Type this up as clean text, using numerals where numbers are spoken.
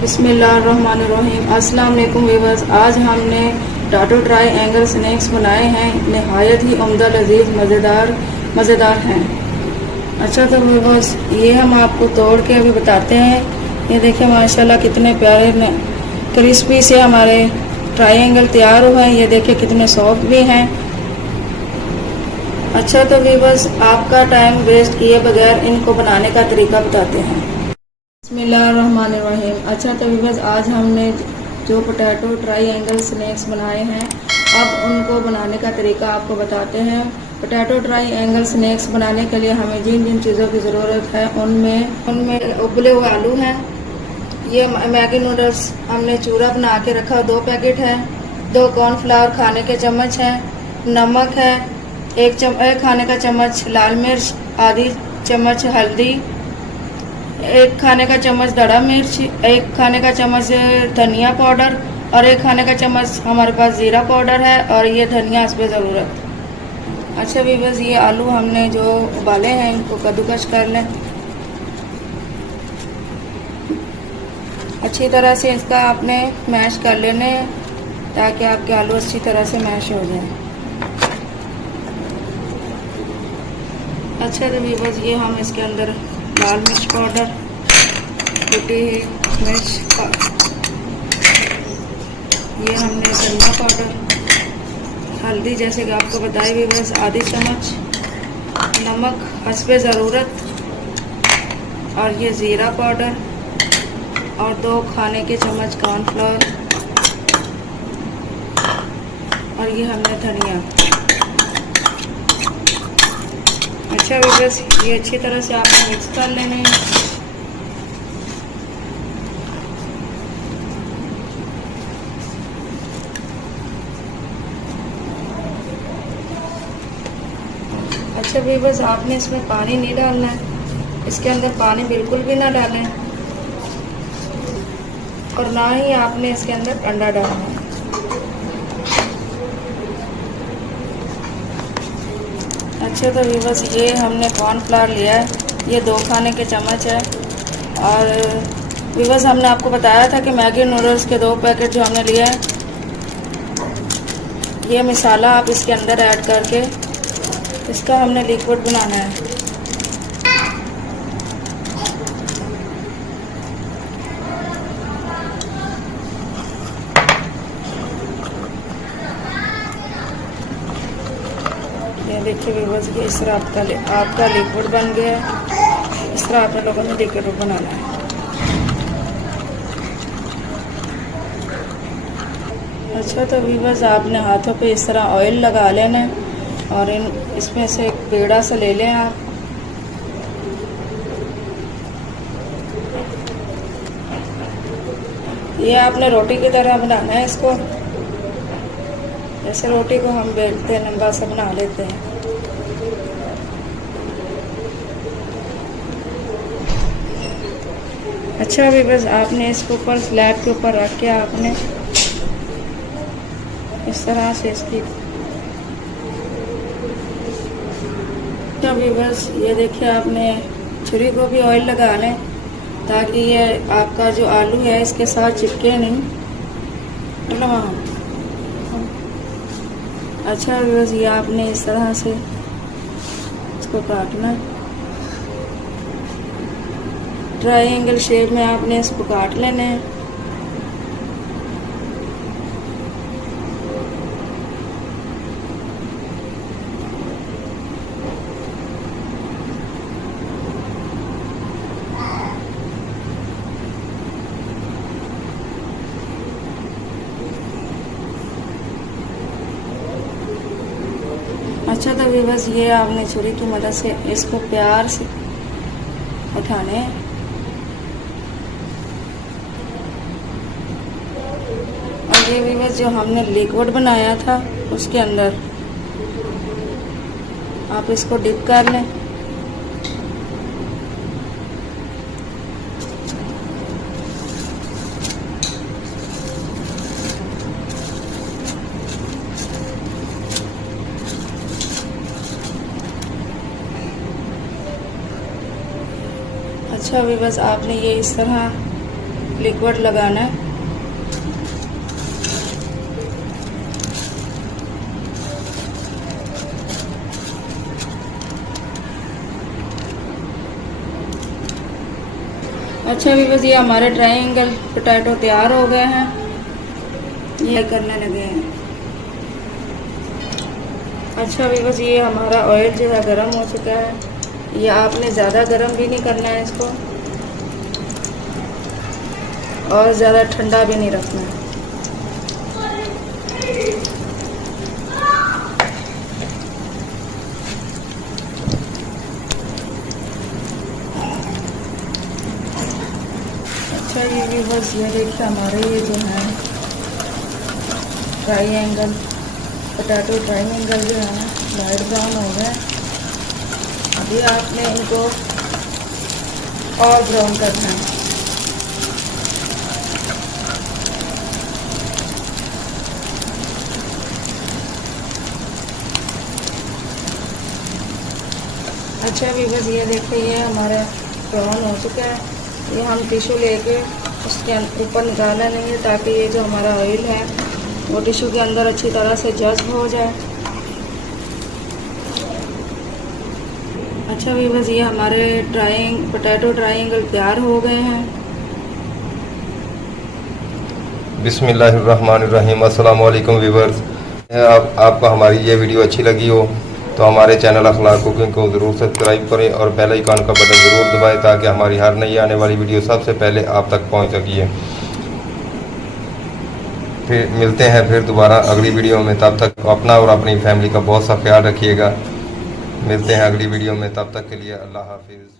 बिस्मिल्लाहिर्रहमानिर्रहीम। अस्सलाम वालेकुम व्यूअर्स। आज हमने टाटो ट्राई एंगल स्नैक्स बनाए हैं। नहायत ही उम्दा, लजीज, मज़ेदार हैं। अच्छा तो व्यूअर्स, ये हम आपको तोड़ के अभी बताते हैं। ये देखिए माशाल्लाह कितने प्यारे क्रिस्पी से हमारे ट्रायंगल तैयार हुए हैं। ये देखिए कितने सॉफ्ट भी हैं। अच्छा तो व्यूअर्स, आपका टाइम वेस्ट किए बगैर इनको बनाने का तरीका बताते हैं। बिस्मिल्लाहिर्रहमानिर्रहीम। अच्छा तो व्यूअर्स, आज हमने जो पोटैटो ट्रायंगल स्नैक्स बनाए हैं, अब उनको बनाने का तरीका आपको बताते हैं। पोटैटो ट्रायंगल स्नैक्स बनाने के लिए हमें जिन जिन चीज़ों की ज़रूरत है उनमें उबले हुए आलू हैं। ये मैगी नूडल्स हमने चूरा बना के रखा 2 पैकेट है। 2 कॉर्नफ्लावर खाने के चम्मच है। नमक है। एक खाने का चम्मच लाल मिर्च, आधी चम्मच हल्दी, 1 खाने का चम्मच दड़ा मिर्च, 1 खाने का चम्मच धनिया पाउडर और 1 खाने का चम्मच हमारे पास ज़ीरा पाउडर है। और ये धनिया इस पर ज़रूरत। अच्छा भी बस, ये आलू हमने जो उबाले हैं इनको कद्दूकस कर लें। अच्छी तरह से इसका आपने मैश कर लेने हैं ताकि आपके आलू अच्छी तरह से मैश हो जाए। अच्छा तो बस, ये हम इसके अंदर लाल मिर्च पाउडर, कुटी हुई मिर्च, ये हमने धनिया पाउडर, हल्दी जैसे कि आपको बताई भी बस आधी चम्मच, नमक हस्बे ज़रूरत, और ये ज़ीरा पाउडर और 2 खाने के चम्मच कॉर्नफ्लोर, और ये हमने धनिया। अच्छा बस, ये अच्छी तरह से आपने मिक्स कर लेने हैं। अच्छा भी बस, आपने इसमें पानी नहीं डालना है। इसके अंदर पानी बिल्कुल भी ना डालें और ना ही आपने इसके अंदर अंडा डालना है। अच्छा तो बस, ये हमने कॉर्नफ्लावर लिया है, ये 2 खाने के चम्मच है। और बस हमने आपको बताया था कि मैगी नूडल्स के 2 पैकेट जो हमने लिए हैं, ये मसाला आप इसके अंदर ऐड करके इसका हमने लिक्विड बनाना है। ये देखिए बस, ये इस तरह आपका लिक्विड बन गया है। इस तरह आप लोगों ने लिक्विड बनाना है। अच्छा तो बस, आपने हाथों पे इस तरह ऑयल लगा लेना है और इसमें से एक पेड़ा सा ले लें आप। ये आपने रोटी की तरह बनाना है इसको, जैसे रोटी को हम बेलते हैं लंबा सा बना लेते हैं। अच्छा अभी बस, आपने इसके ऊपर स्लैब के ऊपर रख के आपने इस तरह से इसकी। अभी बस, ये देखिए आपने छुरी को भी ऑयल लगा लें ताकि ये आपका जो आलू है इसके साथ चिपके नहीं। अच्छा बस, ये आपने इस तरह से इसको काटना, ट्रायंगल शेप में आपने इसको काट लेने हैं। अच्छा तो बस, ये आपने छुरी की मदद से इसको प्यार से उठाने हैं। और ये भी बस, जो हमने लिक्विड बनाया था उसके अंदर आप इसको डिप कर लें। अच्छा भी बस, आपने ये इस तरह लिक्विड लगाना है। अच्छा व्यूअर्स, ये हमारे ट्रायंगल पोटैटो तैयार हो गए हैं, ये करने लगे हैं। अच्छा व्यूअर्स, ये हमारा ऑयल जो है गर्म हो चुका है। ये आपने ज़्यादा गर्म भी नहीं करना है इसको, और ज़्यादा ठंडा भी नहीं रखना है। अच्छा ये व्यूअर्स, ये देखिए हमारे ये जो है ट्रायंगल पोटैटो ट्रायंगल जो है लाइट ब्राउन हो गए। अभी आपने इनको और ब्राउन करना है। अच्छा व्यूअर्स, ये देखिए ये हमारा ब्राउन हो चुका है। ये हम टिश्यू लेके उसके ऊपर निकाला नहीं है, ताकि ये जो हमारा ऑयल है वो टिश्यू के अंदर अच्छी तरह से जज्ब हो जाए। अच्छा व्यूअर्स, ये हमारे पोटैटो ट्रायंगल तैयार हो गए हैं। बिस्मिल्लाहिर्रहमानिर्रहीम। अस्सलाम वालेकुम व्यूअर्स, आपको हमारी ये वीडियो अच्छी लगी हो तो हमारे चैनल अखलाक कुकिंग को ज़रूर सब्सक्राइब करें और बेल आइकन का बटन ज़रूर दबाएं, ताकि हमारी हर नई आने वाली वीडियो सबसे पहले आप तक पहुंच सके। फिर मिलते हैं फिर दोबारा अगली वीडियो में। तब तक अपना और अपनी फैमिली का बहुत सा ख्याल रखिएगा। मिलते हैं अगली वीडियो में, तब तक के लिए अल्लाह हाफिज़।